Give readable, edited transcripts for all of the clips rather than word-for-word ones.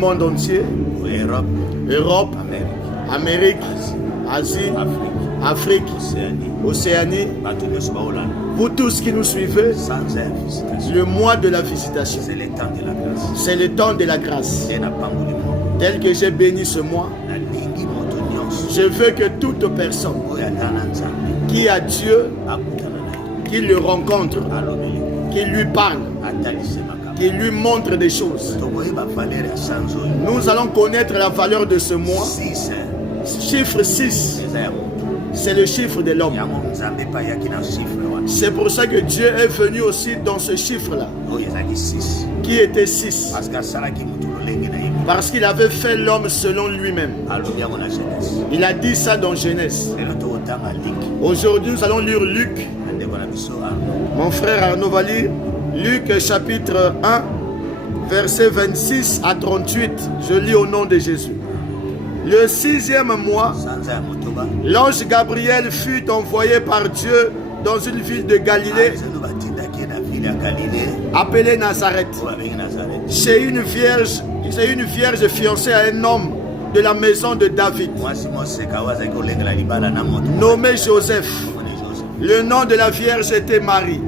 Monde entier, Europe, Amérique, Asie, Afrique, Océanie, vous tous qui nous suivez, le mois de la visitation, c'est le temps de la grâce. Tel que j'ai béni ce mois, je veux que toute personne qui a Dieu, qui le rencontre, qui lui parle, qui lui montre des choses. Nous allons connaître la valeur de ce mois. Chiffre 6, c'est le chiffre de l'homme. C'est pour ça que Dieu est venu aussi dans ce chiffre-là, qui était 6. Parce qu'il avait fait l'homme selon lui-même. Il a dit ça dans Genèse. Aujourd'hui, nous allons lire Luc. Mon frère Arnaud va lire Luc chapitre 1, versets 26 à 38. Je lis au nom de Jésus. Le 6e mois, l'ange Gabriel fut envoyé par Dieu dans une ville de Galilée appelée Nazareth, chez une vierge fiancée à un homme de la maison de David, nommé Joseph. Le nom de la vierge était Marie.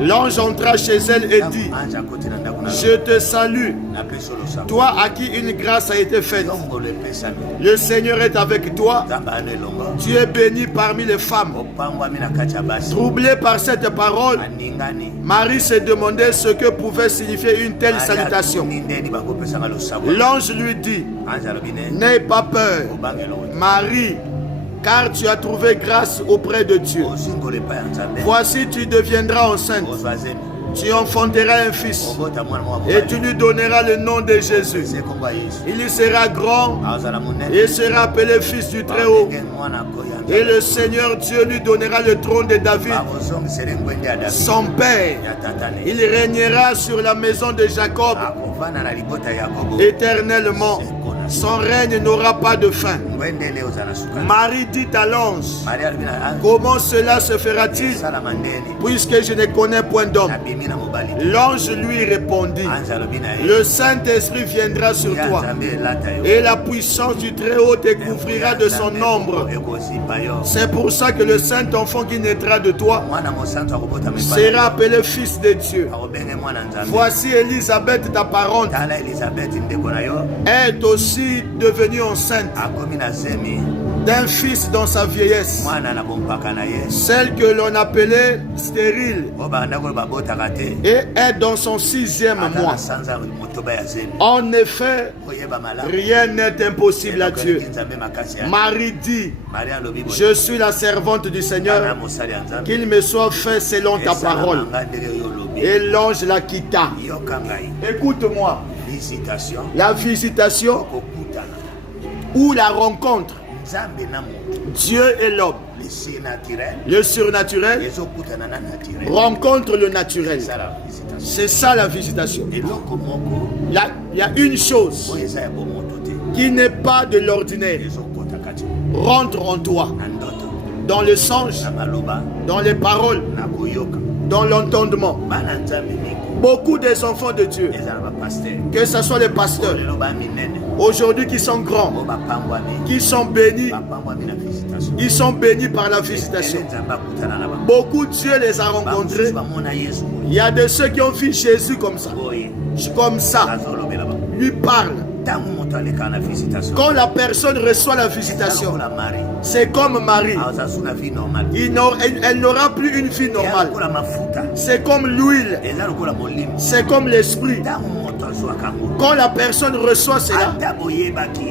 L'ange entra chez elle et dit: je te salue, toi à qui une grâce a été faite. Le Seigneur est avec toi. Tu es bénie parmi les femmes. Troublée par cette parole, Marie se demandait ce que pouvait signifier une telle salutation. L'ange lui dit: n'aie pas peur, Marie, car tu as trouvé grâce auprès de Dieu. Voici, tu deviendras enceinte. Tu enfanteras un fils et tu lui donneras le nom de Jésus. Il sera grand et sera appelé fils du Très-Haut. Et le Seigneur Dieu lui donnera le trône de David, son père. Il régnera sur la maison de Jacob éternellement. Son règne n'aura pas de fin. Marie dit à l'ange: comment cela se fera-t-il, puisque je ne connais point d'homme? L'ange lui répondit: le Saint-Esprit viendra sur toi, et la puissance du Très-Haut te couvrira de son ombre. C'est pour ça que le Saint-Enfant qui naîtra de toi sera appelé Fils de Dieu. Voici Élisabeth, ta parente, est aussi devenue enceinte d'un fils dans sa vieillesse, celle que l'on appelait stérile, et est dans son 6e mois. En effet, rien n'est impossible à Dieu. Marie dit: je suis la servante du Seigneur, qu'il me soit fait selon ta parole. Et l'ange la quitta. Écoute-moi, la visitation ou la rencontre, Dieu et l'homme, le surnaturel rencontre le naturel. C'est ça la visitation. Il y a une chose qui n'est pas de l'ordinaire rentre en toi, dans le songe, dans les paroles, dans l'entendement. Beaucoup des enfants de Dieu, que ce soit les pasteurs, aujourd'hui qui sont grands, qui sont bénis, ils sont bénis par la visitation. Beaucoup Dieu les a rencontrés. Il y a de ceux qui ont vu Jésus comme ça, lui parle. Quand la personne reçoit la visitation, c'est comme Marie. Elle n'aura plus une vie normale. C'est comme l'huile. C'est comme l'esprit. Quand la personne reçoit cela,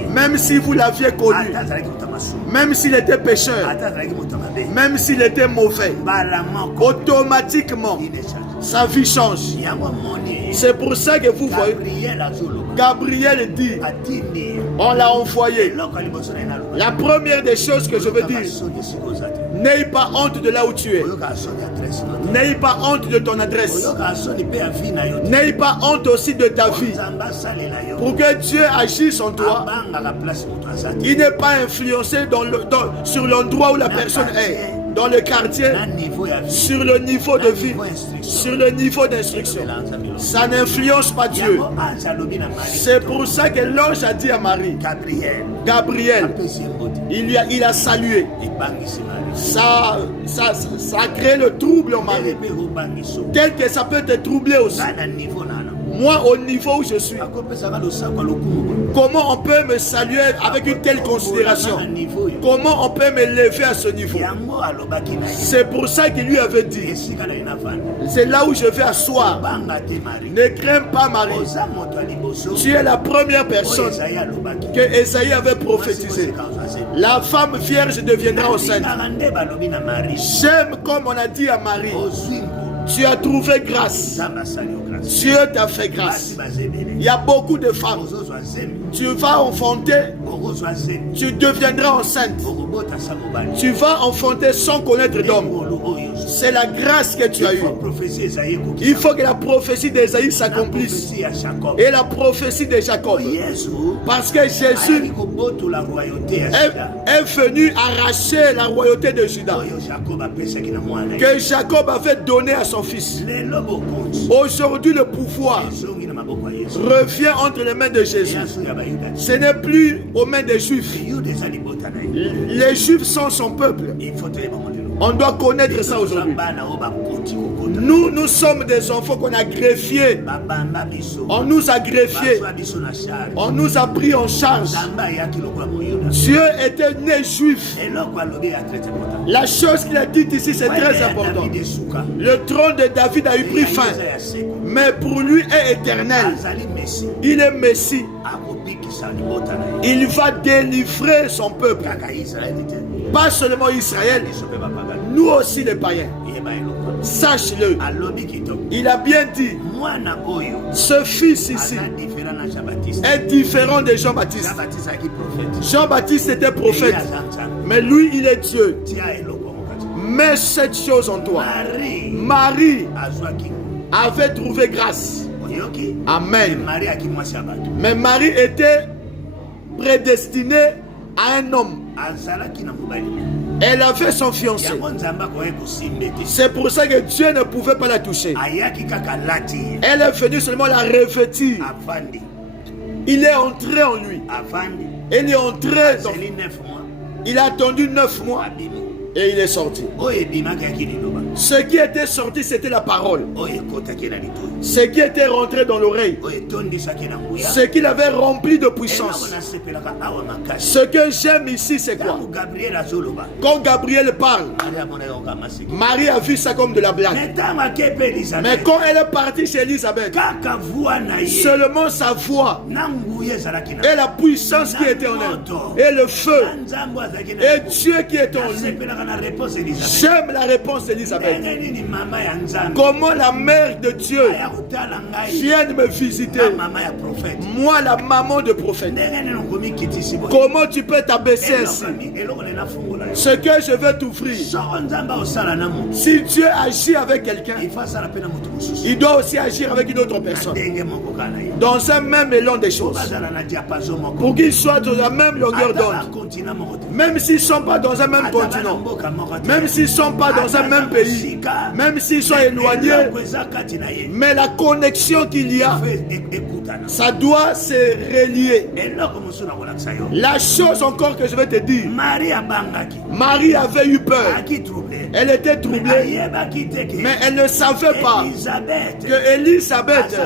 même si vous l'aviez connu, même s'il était pécheur, même s'il était mauvais, automatiquement sa vie change. C'est pour ça que vous voyez, Gabriel dit, on l'a envoyé. La première des choses que je veux dire, n'aie pas honte de là où tu es. N'aie pas honte de ton adresse. N'aie pas honte aussi de ta vie. Pour que Dieu agisse en toi, il n'est pas influencé sur l'endroit où la personne est. dans le quartier, sur le niveau de vie, sur le niveau d'instruction. Ça n'influence pas Dieu. C'est pour ça que l'ange a dit à Marie, Gabriel, il a salué. Ça a créé le trouble en Marie. Tel que ça peut te troubler aussi. Moi, au niveau où je suis, comment on peut me saluer avec une telle considération? Comment on peut me lever à ce niveau? C'est pour ça qu'il lui avait dit, c'est là où je vais asseoir. Ne crains pas, Marie. Tu es la première personne que Esaïe avait prophétisé. La femme vierge deviendra enceinte. J'aime comme on a dit à Marie, tu as trouvé grâce. Dieu t'a fait grâce. Il y a beaucoup de femmes. Tu vas enfanter, tu deviendras enceinte. Tu vas enfanter sans connaître d'homme. C'est la grâce que tu as eue. Il faut que la prophétie d'Ésaïe s'accomplisse. Et la prophétie de Jacob. Parce que Jésus est venu arracher la royauté de Juda que Jacob avait donné à son fils. Aujourd'hui, le pouvoir revient entre les mains de Jésus. Ce n'est plus aux mains des Juifs. Les Juifs sont son peuple. On doit connaître ça aujourd'hui. Nous sommes des enfants qu'on a greffiés. On nous a greffiés. On nous a pris en charge. Dieu était né juif. La chose qu'il a dite ici, c'est très important. Le trône de David a eu pris fin. Mais pour lui est éternel. Il est Messie. Il va délivrer son peuple. Pas seulement Israël, nous aussi les païens. Sache-le. Il a bien dit, ce fils ici est différent de Jean-Baptiste. Jean-Baptiste était prophète, mais lui il est Dieu. Mets cette chose en toi. Marie avait trouvé grâce. Amen. Mais Marie était prédestinée à un homme. Elle avait son fiancé. C'est pour ça que Dieu ne pouvait pas la toucher. Elle est venue seulement la revêtir. Il est entré en lui. Il est entré dans... Il a attendu 9 mois. Et il est sorti. Ce qui était sorti, c'était la parole. Ce qui était rentré dans l'oreille. Ce qu'il avait rempli de puissance. Ce que j'aime ici, c'est quoi? Quand Gabriel parle, Marie a vu ça comme de la blague. Mais quand elle est partie chez Élisabeth, seulement sa voix et la puissance qui était en elle, et le feu, et Dieu qui était en lui. J'aime la réponse d'Élisabeth. Comment la mère de Dieu vient me visiter, moi la maman de prophète. Comment tu peux t'abaisser ainsi? Ce que je veux t'offrir, si Dieu agit avec quelqu'un, il doit aussi agir avec une autre personne dans un même élan des choses, pour qu'ils soient dans la même longueur d'onde, même s'ils ne sont pas dans un même continent, même s'ils ne sont pas dans un même pays, même s'ils sont éloignés, mais la connexion qu'il y a, ça doit se relier. La chose encore que je vais te dire, Marie avait eu peur. Elle était troublée, mais elle ne savait pas que Élisabeth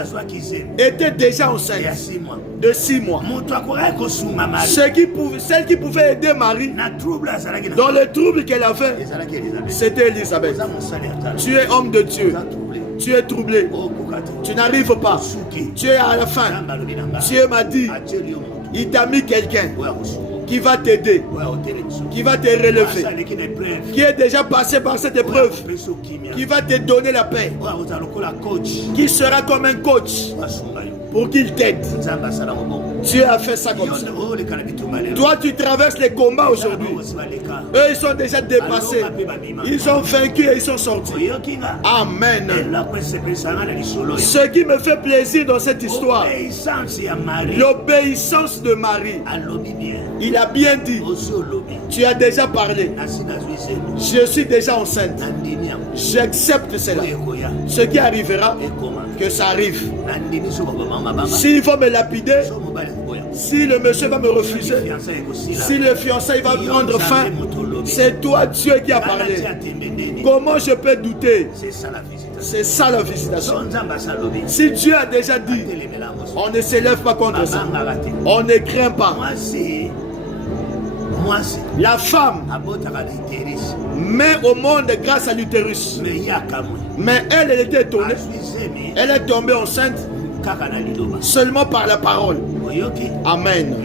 était déjà enceinte de 6 mois. Celle qui pouvait aider Marie dans le trouble qu'elle avait, c'était Élisabeth. Tu es homme de Dieu. Tu es troublé. Tu n'arrives pas. Tu es à la fin. Dieu m'a dit, il t'a mis quelqu'un qui va t'aider, qui va te relever, qui est déjà passé par cette épreuve, qui va te donner la paix, qui sera comme un coach, pour qu'ils t'aident. Dieu a fait ça comme ça. Toi, tu traverses les combats aujourd'hui. Eux, ils sont déjà dépassés. Ils ont vaincu et ils sont sortis. Amen. Ce qui me fait plaisir dans cette histoire, l'obéissance de Marie. Il a bien dit, tu as déjà parlé. Je suis déjà enceinte. J'accepte cela. Ce qui arrivera, que ça arrive. S'il faut me lapider, si le monsieur va me refuser, si le fiançailles va prendre fin, c'est toi Dieu qui a parlé. Comment je peux douter? C'est ça la visitation. Si Dieu a déjà dit, on ne s'élève pas contre ça. On ne craint pas. La femme met au monde grâce à l'utérus. Mais elle était étonnée. Elle est tombée enceinte seulement par la parole. Amen.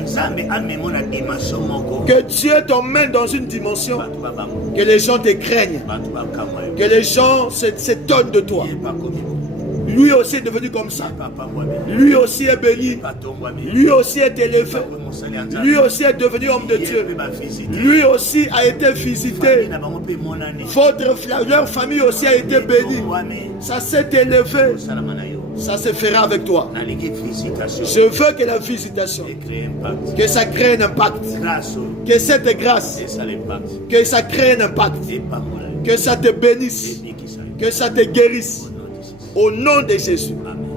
Que Dieu t'emmène dans une dimension que les gens te craignent, que les gens s'étonnent de toi. Lui aussi est devenu comme ça. Lui aussi est béni. Lui aussi est élevé. Lui aussi est devenu homme de Dieu. Lui aussi a été visité. Leur famille aussi a été bénie. Ça s'est élevé. Ça se fera avec toi. Je veux que la visitation, que ça crée un impact. Que cette grâce, que ça crée un impact. Que ça te bénisse. Que ça te guérisse. Au nom de Jésus. Amen.